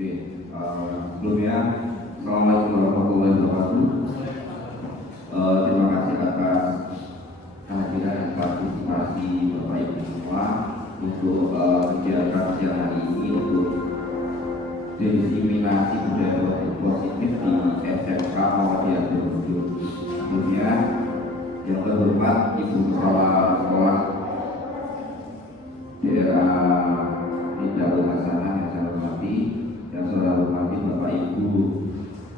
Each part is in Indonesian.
Sebelumnya, Assalamualaikum warahmatullahi wabarakatuh. Terima kasih atas kehadiran dan partisipasi Bapak Ibu semua untuk kegiatan siang hari ini untuk diseminasi budaya positif di SMK Muhammadiyah Borobudur. Sebelumnya, yang terhormat Ibu Kepala Sekolah Daerah Darul Hasanah yang saya hormati, yang saya hormati Bapak Ibu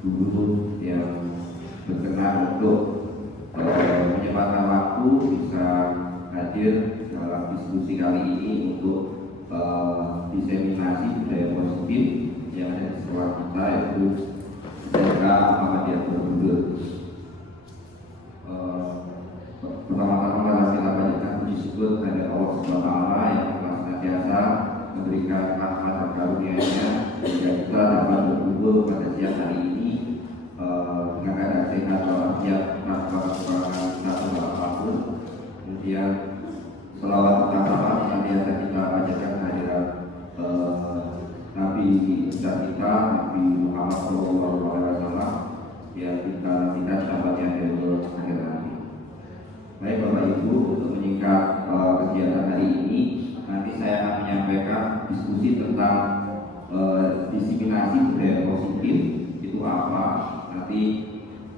guru yang berkenan untuk menyempatkan waktu bisa hadir dalam diskusi kali ini untuk diseminasi budaya positif yang ada di sekolah kita, yaitu SMK Muhammadiyah Borobudur. Pertama-tama kita panjatkan puji syukur kepada Allah Subhanahu wa Ta'ala yang telah senantiasa memberikan rahmat dan karunia-Nya sehingga kita dapat berkumpul pada siang hari ini dengan keadaan sehat walafiat tanpa kekurangan satu apapun. Kemudian selawat utama senantiasa kita panjatkan kehadiran Nabi besar kita, Nabi Muhammad SAW, yang kita nantikan syafaatnya dari akhir nanti. Baik Bapak Ibu, untuk menyingkat kegiatan hari ini, nanti saya akan menyampaikan diskusi tentang diseminasi budaya positif itu apa. Nanti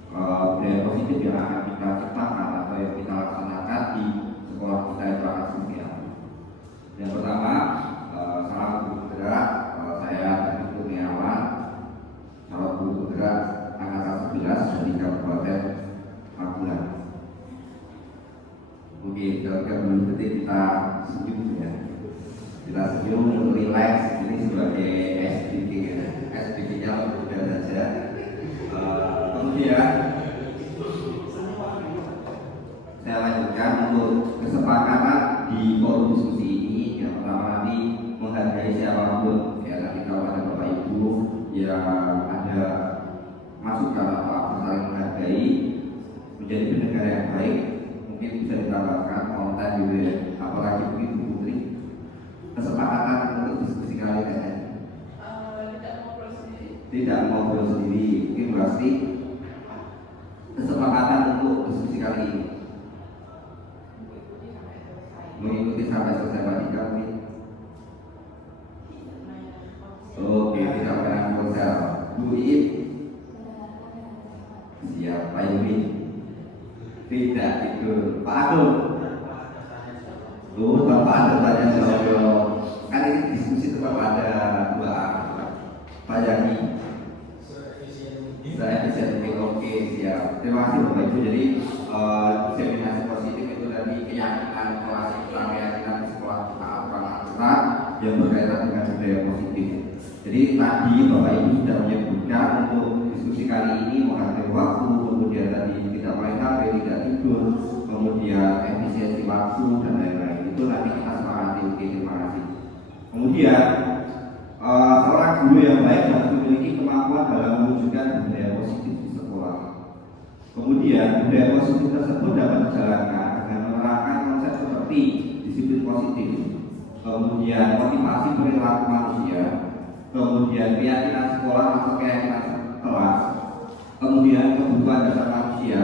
budaya positif yang akan kita ciptakan atau yang kita laksanakan di sekolah kita itu akan seperti apa. Yang pertama, salam guru penggerak, saya Dani Kurniawan, calon guru penggerak angkatan 11 dari Kabupaten Magelang. Oke, kalau 30 detik kita senyum ya. Kita senyum, relax. Ini sebagai SPK ya. SPK-nya udah saja. Kemudian saya lanjutkan untuk kesepakatan di forum diskusi ini. Yang pertama nanti menghargai siapapun ya, nanti kalau ada Bapak Ibu yang ada masukan atau apa saling menghargai menjadi pendengar yang baik, mungkin bisa ditambahkan konten gitu ya, apalagi begitu Putri kesepakatan untuk diskusi kali ini tidak ngobrol sendiri, mungkin pasti kesepakatan untuk diskusi kali ini mengikuti sampai selesai Pak mungkin. Oke, tidak pernah konser Bu Iit siap, Pak Yumi tidak itu Pak Agung. Bapak ada tanya soal kan ini diskusi tetap ada dua Pak Yani. Saya bisa oke siap. Terima kasih Bapak Ibu. Jadi diseminasi positif itu dari keyakinan kelas kita, keyakinan di sekolah kita apa yang berkaitan dengan budaya positif. Jadi tadi Bapak Ibu sudah menyebutkan untuk diskusi kali ini menghargai waktu, kemudian tadi tidak main HP, tidak tidur, kemudian efisiensi waktu dan lain-lain. Itu nanti kita sepakati. Oke, terima kasih. Kemudian seorang guru yang baik harus memiliki kemampuan dalam mewujudkan budaya positif di sekolah. Kemudian budaya positif tersebut dapat dijalankan dengan menerapkan konsep seperti disiplin positif, kemudian motivasi perilaku manusia, kemudian keyakinan sekolah atau keyakinan kelas, kemudian kebutuhan dasar manusia,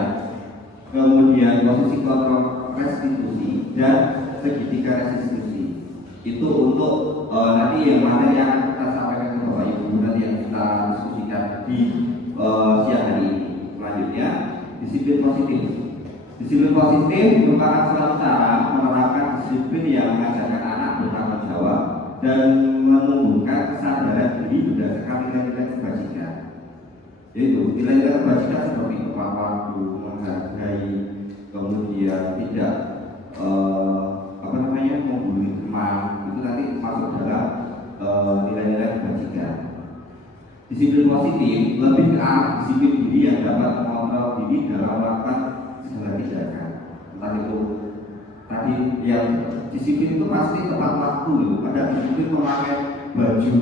kemudian posisi kontrol restitusi dan segitiga restitusi. Itu untuk nanti yang mana yang kita sampaikan ke Bapak Ibu nanti yang kita diskusikan di siang hari ini. Selanjutnya, disiplin positif. Disiplin positif merupakan suatu cara menerapkan disiplin yang mengajarkan anak bertanggung jawab dan menumbuhkan kesadaran diri berdasarkan nilai-nilai kebajikan. Yaitu nilai-nilai kebajikan seperti tepat waktu, menghargai, kemudian tidak membuli teman, itu nanti masuk dalam nilai-nilai kebajikan. Disiplin positif lebih ke arah disiplin diri yang dapat mengontrol diri dalam melakukan segala tindakan. Entah itu tadi yang disiplin itu pasti tepat waktu, ada disiplin memakai baju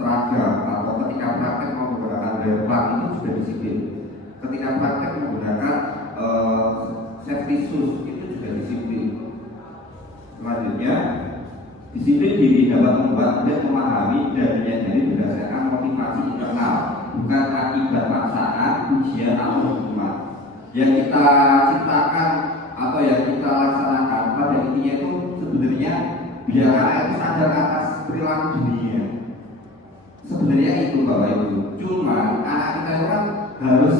seragam atau ketika praktek menggunakan rempah itu juga disiplin. Ketika praktek menggunakan safety shoes itu juga disiplin. Selanjutnya, disiplin diri dapat membuat dan memahami dan bukan akibat paksaan, ujian atau hukuman. Yang kita ciptakan atau yang kita laksanakan pada intinya itu sebenarnya biar anak itu sadar atas perilaku dunia. Sebenarnya itu Bapak Ibu. Cuma anak kita itu kan harus,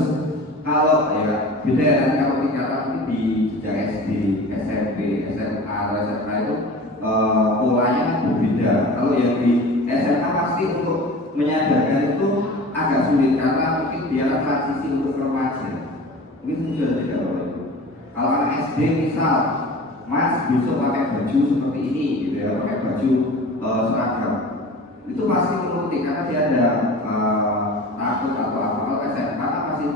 kalau ya beda ya kan, kalau tingkatan di jenjang SD, SMP, SMA, atau SMA itu polanya kan berbeda. Kalau yang di SMA pasti untuk menyadarkan itu agak sulit karena mungkin dia transisi untuk remaja. Mungkin itu sudah tidak Bapak Ibu. Kalau anak SD misal, Mas besok pakai baju seperti ini, gitu ya, pakai baju seragam, itu pasti menuruti karena dia ada takut atau apa. Kalau SMA kan pasti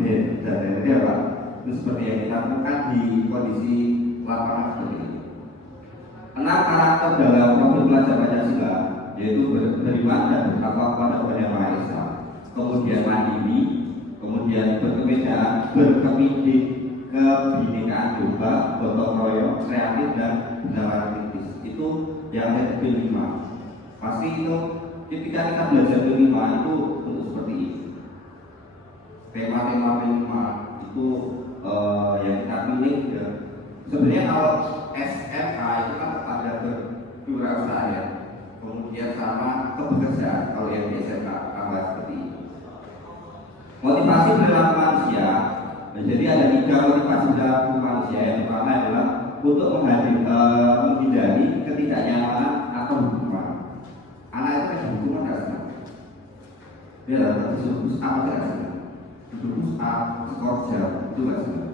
beda dari apa? Itu seperti yang kita temukan di kondisi lapangan seperti ini. 6 karakter dalam profil pelajar Pancasila, yaitu beriman dan bertakwa kepada Tuhan Yang Maha Esa, kemudian mandiri, kemudian kebinekaan juga, gotong royong, kreatif dan bernalar kritis. Itu yang ada di 5. Pasti itu ketika kita belajar kelima itu untuk seperti ini. Tema-tema kelima itu yang kita pilih ya. Sebenarnya kalau SMA itu kan ada kewirausahaan, kemudian sama kepekerjaan. Kalau yang di SMA tambah seperti ini. Motivasi perilaku manusia. Jadi ada 3 motivasi perilaku manusia. Yang pertama adalah untuk menghindari ketidaknyamanan atau hukuman. Anak itu kan hukuman tidak senang. Dia dapat disuruh apa tidak senang. Disuruh skor jauh itu tidak senang.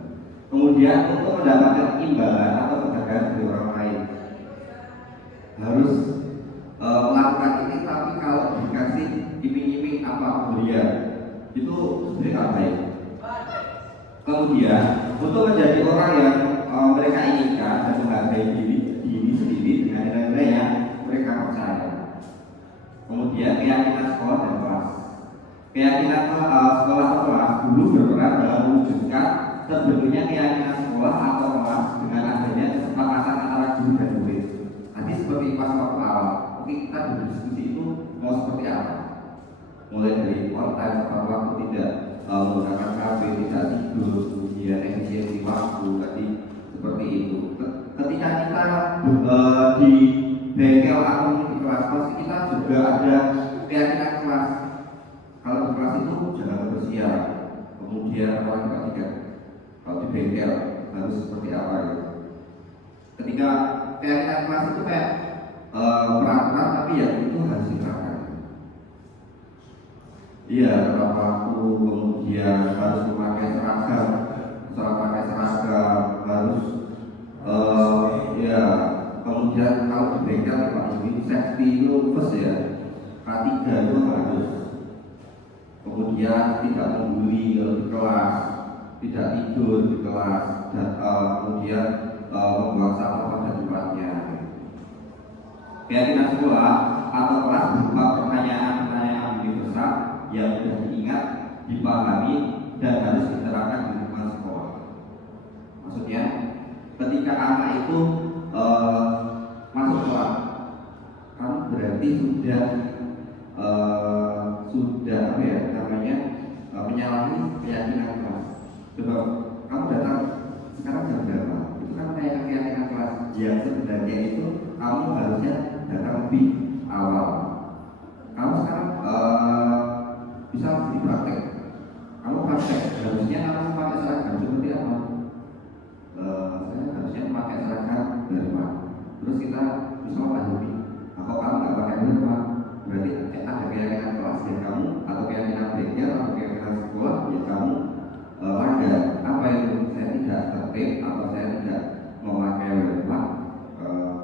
Kemudian untuk mendapatkan imbalan atau penghargaan dari orang lain harus melakukan ini, tapi kalau dikasih iming-iming apa pemberian itu sebenarnya tidak baik. Kemudian untuk menjadi orang yang mereka inginkan dan menghargai diri sendiri dengan nilai-nilai yang mereka percaya. Kemudian keyakinan sekolah dan kelas. Keyakinan sekolah atau kelas dulu berperan dalam mewujudkan terbentuknya keyakinan sekolah atau kelas dengan adanya kesepakatan antara guru dan murid. Nanti seperti pas waktu awal, mungkin kita berdiskusi itu mau seperti apa. Mulai dari on-time tepat waktu, tidak menggunakan HP, tidak tidur, kemudian efisiensi waktu tadi seperti itu. Ketika kita di bengkel atau di kelas kita juga ada keyakinan kelas. Kalau di kelas itu jangan bersiap, kemudian kalau kita tidak, kalau di bengkel harus seperti apa ya. Ketika keyakinan kelas itu kayak peraturan, tapi ya itu harus diterapkan. Iya, tepat waktu, kemudian harus memakai seragam, harus ya, kemudian kalau di bengkel ini safety itu first ya, K3 itu harus. Kemudian tidak membuli kalau di kelas, tidak tidur di kelas, dan kemudian membuang sampah pada tempatnya. Keyakinan sekolah atau kelas berupa pertanyaan-pertanyaan universal yang sudah diingat, dipahami, dan harus diterapkan di lingkungan sekolah. Maksudnya, ketika anak itu masuk kelas, kamu berarti sudah apa ya namanya, menyalahi keyakinan kelas. Coba kamu datang sekarang jam berapa? Itu kan kayak keyakinan kelas. Yang sebenarnya itu kamu harusnya datang lebih awal. Kamu sekarang bisa di praktek. Kamu praktek, harusnya kamu pakai seragam seperti apa? Saya harusnya pakai seragam dari mana? Terus kita bisa pahami. Kalau kamu nggak pakai berapa, berarti ada keyakinan kelas yang kamu, atau keyakinan bengkel, atau keyakinan sekolah yang kamu ada apa itu saya tidak tertib atau saya tidak memakai berapa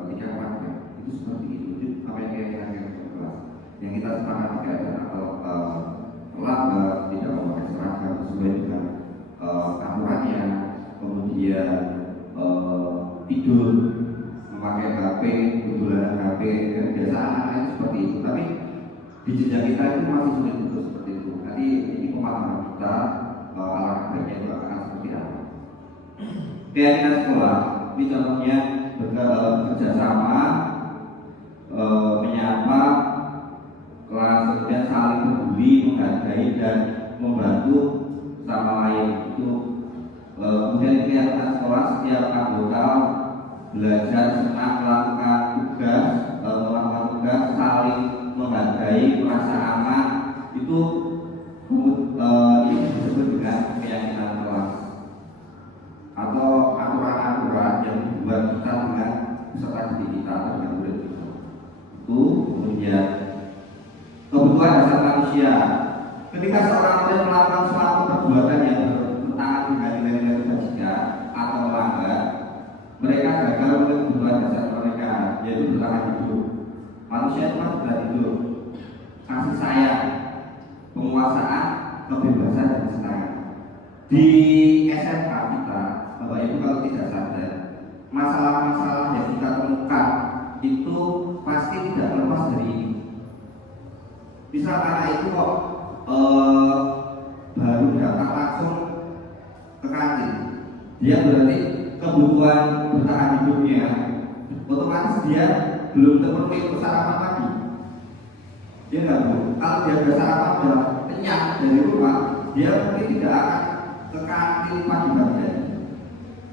ketika pakai. Itu seperti itu. Itu apa yang keyakinan kelas yang kita sepakati atau lambat, tidak memakai seragam sesuai dengan aturannya, kemudian tidur, memakai HP, kebetulan HP, biasa anak-anak seperti itu. Tapi di jenjang kita itu masih sulit untuk seperti itu. Nanti ini pemahaman kita alangkah baiknya itu akan seperti apa. Keyakinan sekolah, ini contohnya bekerjasama, menyapa kelas, kemudian saling peduli, menghargai dan membantu sama lain itu. Kemudian kegiatan sekolah, setiap anggota belajar senang melakukan tugas, saling menghargai, merasa aman, itu ini disebut dengan keyakinan kelas atau aturan-aturan yang dibuat kita dengan peserta didik kita atau dengan murid kita. Itu kemudian kebutuhan dasar manusia. Ketika seorang murid melakukan suatu perbuatan yang bertentangan dengan nilai-nilai kebajikan atau melanggar, mereka gagal oleh kebutuhan dasar mereka, yaitu bertahan hidup. Manusia itu masih bertahan hidup, kasih sayang, penguasaan, kebebasan, dan kesenangan. Di SMK kita, Bapak Ibu kalau tidak sadar, masalah-masalah yang kita temukan itu pasti tidak lepas dari ini. Misal anak itu kok baru datang langsung ke kantin, dia berarti kebutuhan bertahan hidupnya otomatis dia belum terpenuhi untuk sarapan pagi. Dia nggak belum. Kalau dia bersarapan sudah kenyang dari rumah, dia mungkin tidak akan ke kantin pagi-pagi.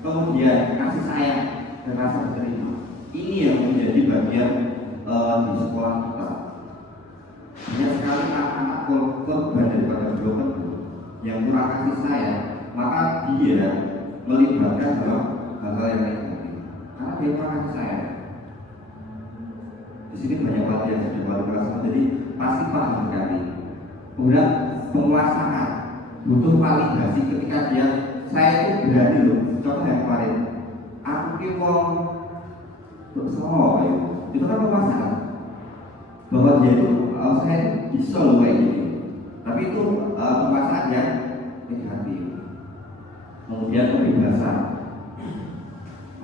Kemudian kasih sayang dan rasa berterima. Ini yang menjadi bagian di sekolah kita. Banyak sekali anak-anak korban daripada broken yang kurang kasih sayang, maka dia melibatkan dalam hal-hal yang negatif. Karena dia kurang kasih sayang. Di sini banyak hal yang sudah baru merasa, jadi pasti paham sekali. Kemudian penguasaan butuh validasi ketika dia saya itu berani loh. Contoh yang kemarin, aku kiwong bersama itu kan penguasaan bahwa dia itu saya bisa loh kayak gini. Tapi itu penguasaan yang negatif. Kemudian kebebasan,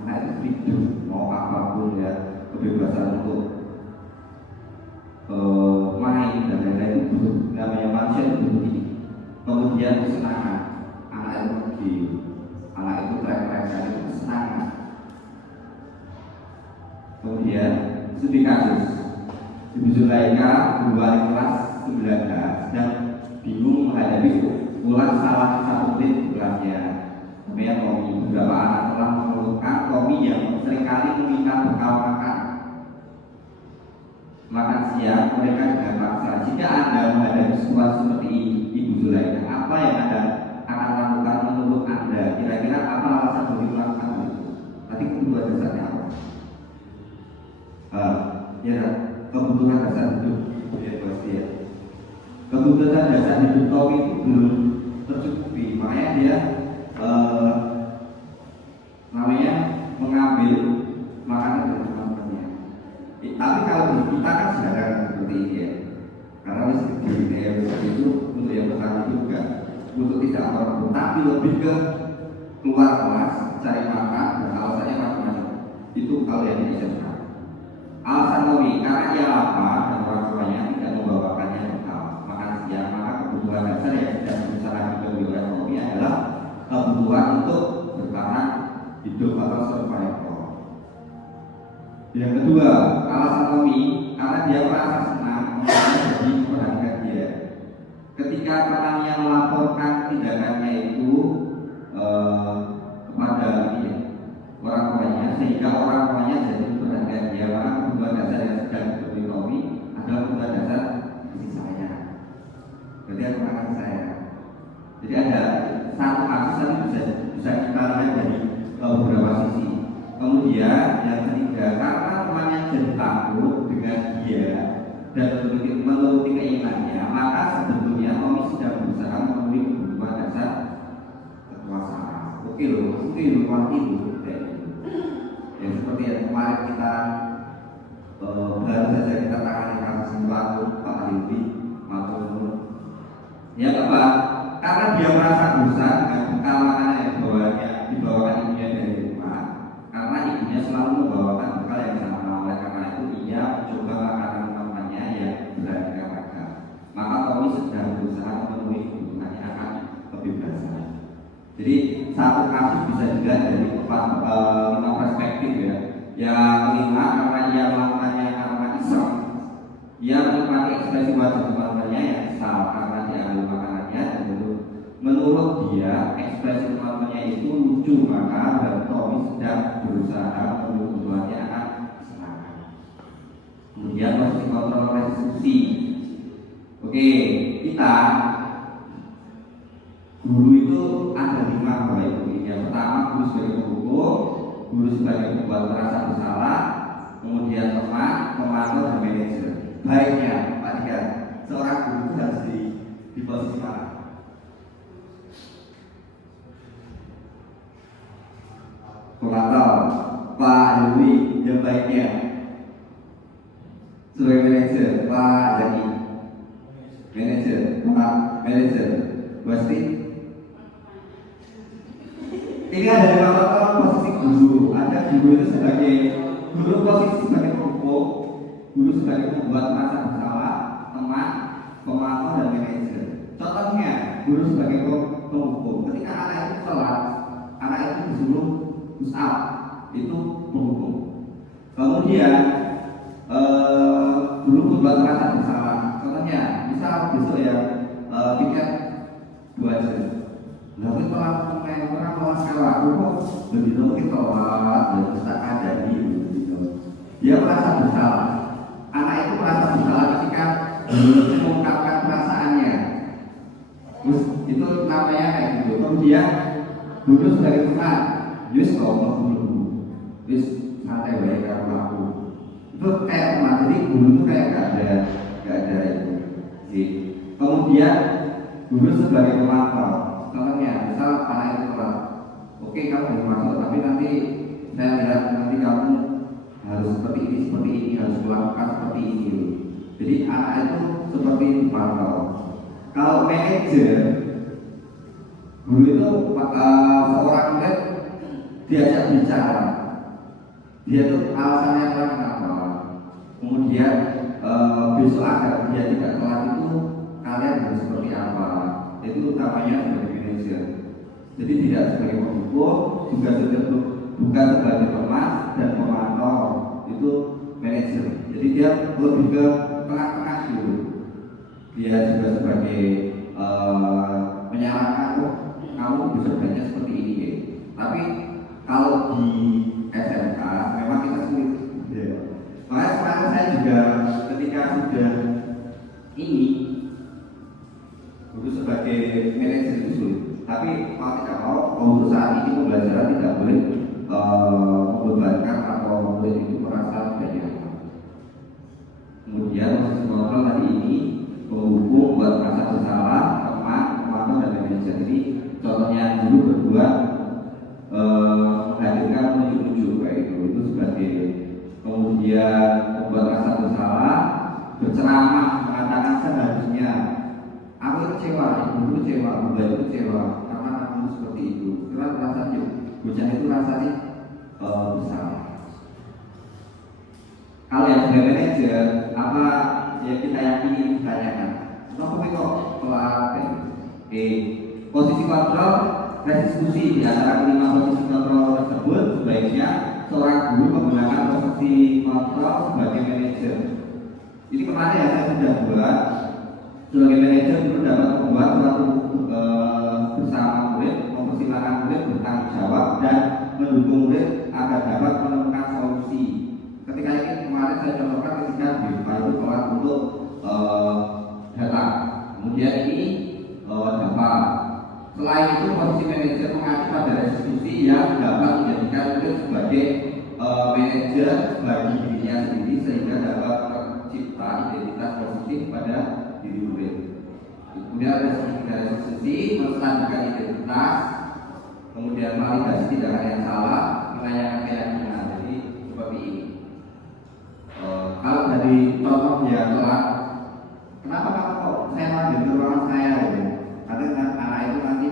anak itu hidup mau apapun ya, kebebasan untuk main dan lain-lain itu butuh, namanya manusia itu butuh ini. Kemudian kesenangan, anak itu pergi, anak itu trek-trekan itu kesenangan. Kemudian studi kasus, Ibu Zulaika guru wali kelas 19 dan bingung menghadapi ulang salah satu menit di kelasnya. Kemudian Tommy, beberapa anak telah mengeluhkan Tommy yang seringkali meminta bekal makan siang mereka dengan paksa. Jika Anda menghadapi situasi seperti ini, Ibu Zulaika, apa yang Anda akan lakukan menurut Anda? Kira-kira apa alasan bagi melakukan itu? Tadi kebutuhan dasarnya apa? Ya, kebutuhan dasar hidup. Ya, pasti ya. Kebutuhan dasar hidup Tommy itu belum tercukupi, makanya dia namanya mengambil makanan dari teman-temannya. Tapi kalau kita kan jarang seperti ini ya, karena wis gede ya, itu untuk yang pertama juga untuk tidak apapun, tapi lebih ke keluar kelas cari makan dan alasannya macam-macam. Itu kalau yang diajarkan. Alasan Tommy karena ia lapar dan orang tuanya tidak membawakannya bekal makan siang, maka kebutuhan dasar yang tidak bisa lagi oleh Tommy adalah kebutuhan untuk bertahan hidup atau survival. Yang kedua, alasan Tommy karena dia merasa senang jadi perhatikan dia. Ketika temannya melaporkan tindakannya itu kepada orang tuanya, sehingga orang tuanya jadi perhatikan dia, maka kebutuhan dasar yang sedang dipenuhi Tommy adalah kebutuhan dasar kasih sayang. Berarti aku kasih sayang. Jadi ada satu kasus tadi bisa kita lihat dari beberapa sisi. Kemudian yang ketiga, karena temannya jadi takut dengan dia dan menuruti keinginannya, maka sebetulnya Tommy sedang berusaha memenuhi kebutuhan dasar kekuasaan. Oke loh, itu ya seperti yang kemarin kita baru saja kita tangani kasus pelaku Pak Alwi Matur. Yang keempat, karena dia merasa dosa dengan bekal makanan yang dibawakan ibunya dari rumah, karena ibunya selalu membawakan bekal yang sama. Oleh karena itu ia mencoba makanan temannya yang beraneka ragam. Maka Tommy sedang berusaha memenuhi kebutuhannya akan kebebasan. Jadi satu kasus bisa dilihat dari 5 perspektif ya. Yang kelima, karena ia melakukannya karena iseng, Dia menikmati ekspresi wajah teman-temannya yang kesal karena diambil makanannya, dan menurut dia ekspresi teman-temannya itu lucu, maka dan Tommy sedang berusaha membuatnya akan semangat. Kemudian posisi kontrol restitusi. Oke, kita guru itu ada 5 Bapak Ibu. Yang pertama guru sebagai penghukum, guru sebagai pembuat merasa bersalah, kemudian teman, pemantau, dan manajer. Baiknya, Pak Dian, seorang guru itu harus di posisi mana? Pemantau. Pak Yuli, yang baiknya sebagai manajer. Pak Zaki, manajer. Pak manajer. Pasti ini ada 5 posisi guru. Ada guru itu sebagai guru, posisi sebagai penghukum, guru sebagai pembuat merasa bersalah, teman, pemantau, dan manajer. Contohnya, guru sebagai penghukum. Ketika anak itu telat, anak itu disuruh push up, itu penghukum. Kemudian guru pembuat merasa bersalah. Contohnya, misal besok ya tiket 2 jam. Lalu telah orang kelas kalah, kok begitu mungkin telat dan tak ada gitu. Dia merasa bersalah. Anak itu merasa bersalah ketika mengungkapkan perasaannya. Terus itu namanya kayak gitu. Kemudian guru sebagai teman, Yus kalau mau dulu, Yus santai baik kalau aku. Itu kayak teman. Jadi guru itu kayak gak ada itu. Kemudian guru sebagai pemantau. Contohnya, misal anak itu telat, oke kamu boleh masuk, tapi nanti saya lihat nanti kamu harus seperti ini, harus melakukan seperti ini. Jadi anak itu seperti dipantau. Kalau manajer, guru itu seorang murid diajak bicara, dia itu alasannya kenapa, kemudian besok agar dia tidak telat itu kalian harus seperti apa. Itu utamanya sebagai manajer. Jadi tidak sebagai penghukum, juga bukan sebagai teman dan pemantau, itu manajer. Jadi dia lebih ke tengah-tengah dulu. Dia juga sebagai menyarankan, kamu bisa banyak seperti ini ya. Tapi kalau di SMK memang kita sulit. Makanya kemarin saya juga ketika sudah ini guru sebagai manajer itu sulit. Tapi mau tidak mau untuk saat ini pembelajaran tidak boleh membebankan atau murid itu merasa tidak nyaman. Kemudian proses kontrol tadi ini penghukum, buat merasa bersalah, teman, pemantau, dan manajer. Ini contohnya dulu berdua menghadirkan menuju kayak itu sebagai. Kemudian membuat merasa bersalah, berceramah mengatakan seharusnya aku kecewa, ibu kecewa, bunda itu kecewa karena kamu seperti itu. Karena rasanya bocah itu rasanya bersalah. Kalau yang sebagai manajer, apa yang kita yakini ditanyakan? Kenapa kok telat? Posisi kontrol restitusi. Di antara 5 posisi kontrol tersebut, sebaiknya seorang guru menggunakan posisi kontrol sebagai manajer. Ini kemarin yang saya sudah buat. Sebagai manajer guru dapat membuat suatu bersama murid, mempersilahkan murid bertanggung jawab dan mendukung murid agar dapat menemukan solusi. Ketika ini kemarin saya contohkan ketika di itu telat untuk data. Kemudian ini data. Selain itu posisi manajer mengacu pada restitusi yang dapat menjadikan murid sebagai manajer bagi dirinya sendiri sehingga dapat tercipta identitas positif pada diri murid. Kemudian ada restitusi, menstabilkan identitas, kemudian validasi tindakan yang salah, menanyakan keyakinan. Jadi seperti ini. Kalau dari contoh dia telat, kenapa kok saya manggil ke ruangan saya? Gitu. Karena anak itu nanti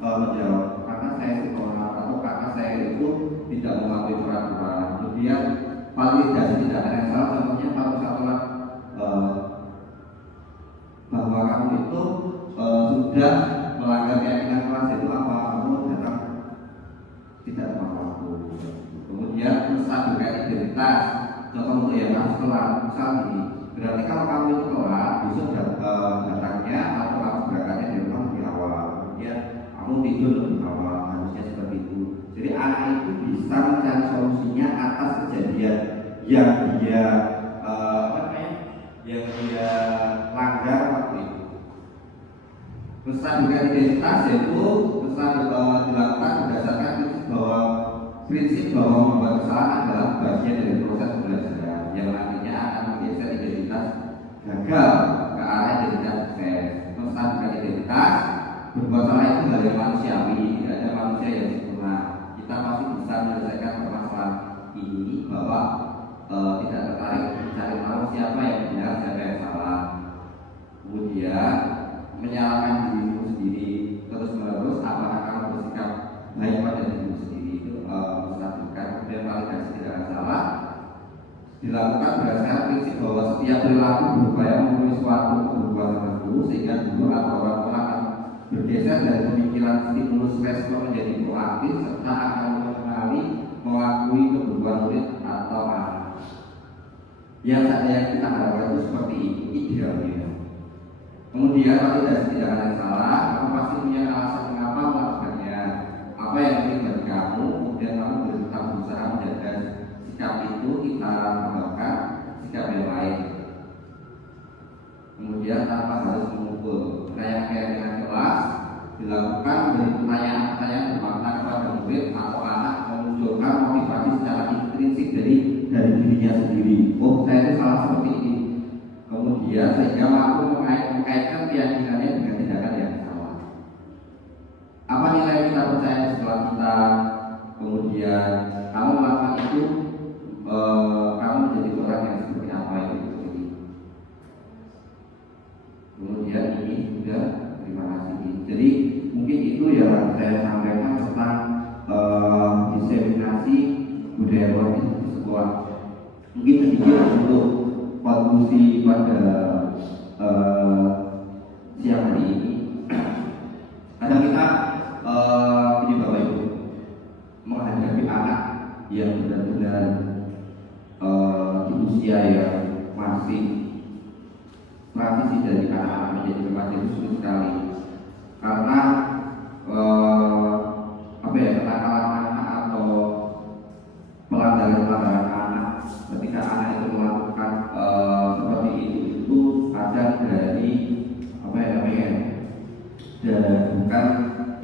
menjawab, karena saya sekolah atau karena saya itu tidak mematuhi peraturan. Kemudian validasi tindakan yang salah, contohnya kalau saya telat bahwa kamu itu sudah melanggar keyakinan kelas itu apa kamu datang tidak mampu. Kemudian menstabilkan identitas. Contoh untuk yang kasus telat, misal ini berarti kalau kalau kamu itu telat, besok datangnya atau kamu berangkatnya di rumah lebih awal, kemudian kamu tidur lebih awal, harusnya seperti itu. Jadi anak itu bisa mencari solusinya atas kejadian yang dia yang dia langgar waktu itu. Pesan dengan identitas yaitu pesan dilakukan berdasarkan prinsip bahwa membuat kesalahan adalah bagian dari proses pembelajaran yang nantinya akan menggeser identitas gagal ke arah identitas sukses. Pesan dengan identitas berbuat salah itu hal yang manusiawi, tidak ada manusia yang sempurna. Kita pasti bisa menyelesaikan permasalahan ini bahwa tidak tertarik mencari tahu siapa yang benar, siapa yang salah. Kemudian menyalahkan dirimu sendiri terus menerus, apakah kamu bersikap baik pada dirimu sendiri itu melakukan. Kemudian validasi tidak ada salah dilakukan berdasarkan prinsip bahwa setiap perilaku berupaya memenuhi suatu kebutuhan tertentu sehingga guru atau orang tua akan bergeser dari pemikiran stimulus respon menjadi proaktif serta akan mengenali mengakui kebutuhan murid atau anak. Yang kita harapkan itu seperti itu idealnya. Kemudian validasi tidak ada yang salah, kamu pasti punya alasan mengapa melakukannya, apa yang penting bagi kamu, kemudian kamu berusaha menjaga sikap itu, kita kembangkan sikap yang lain. Kemudian tanpa harus memukul, kayak dengan kelas dilakukan dari pertanyaan-pertanyaan bermakna kepada murid atau anak, memunculkan motivasi secara intrinsik dari dirinya sendiri. Oh, saya itu salah seperti ini. Kemudian sehingga mampu mengkaitkan keyakinannya dengan tindakan yang salah. Apa nilai kita percaya setelah kita kemudian kamu melakukan itu, kamu menjadi orang yang seperti apa itu. Kemudian ini sudah, terima kasih. Jadi mungkin itu yang saya sampaikan tentang diseminasi budaya politik di sekolah. Mungkin sedikit untuk konklusi pada siang hari ini. Kadang kita ini Bapak Ibu menghadapi anak yang benar-benar di usia yang masih transisi dari anak-anak menjadi remaja itu sulit sekali karena kenakalan anak atau pelanggaran anak. Ketika anak itu melakukan seperti itu kadang dari dan bukan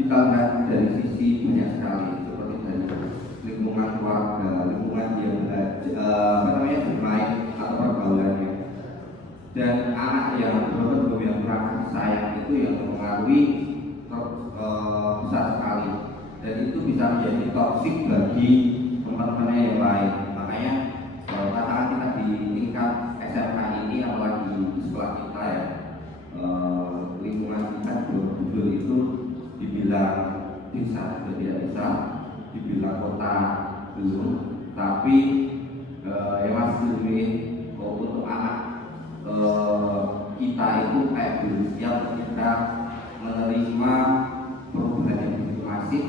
kita lihat dari sisi banyak sekali, seperti dari lingkungan keluarga, lingkungan yang bermain atau pergaulannya, dan anak yang berbentuk yang kurang kasih sayang itu yang mempengaruhi besar sekali, dan itu bisa menjadi toksik bagi teman-temannya yang lain. Makanya tantangan kita di tingkat SMA ini, apalagi di sekolah kita ya, lingkungan kita betul itu dibilang desa sudah tidak bisa, dibilang kota belum, tapi masih lebih untuk anak kita itu kayak belum siap kita menerima perubahan yang begitu masif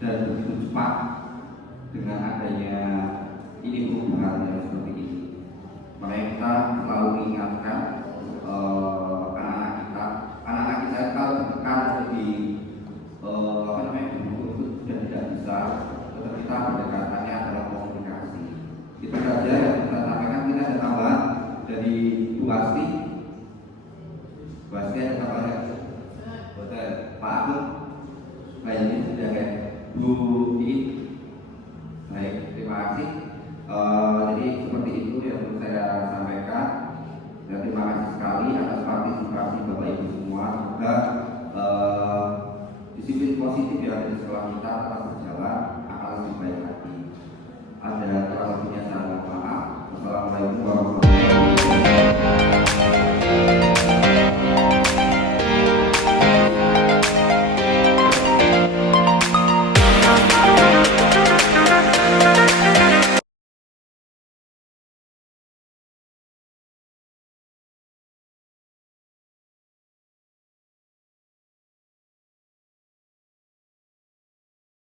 dan begitu cepat dengan adanya ini perubahan yang seperti ini. Makanya kita selalu mengingatkan anak-anak kita kalau ditekan di sudah tidak bisa, tetap kita pendekatannya adalah komunikasi. Itu saja yang saya sampaikan. Kita ada tambahan dari Bu Asti. Bu Asti ada tambahan? Betul, Pak Agung. Baik, ini sudah ya. Bu Iin. Baik, terima kasih. Jadi seperti itu yang saya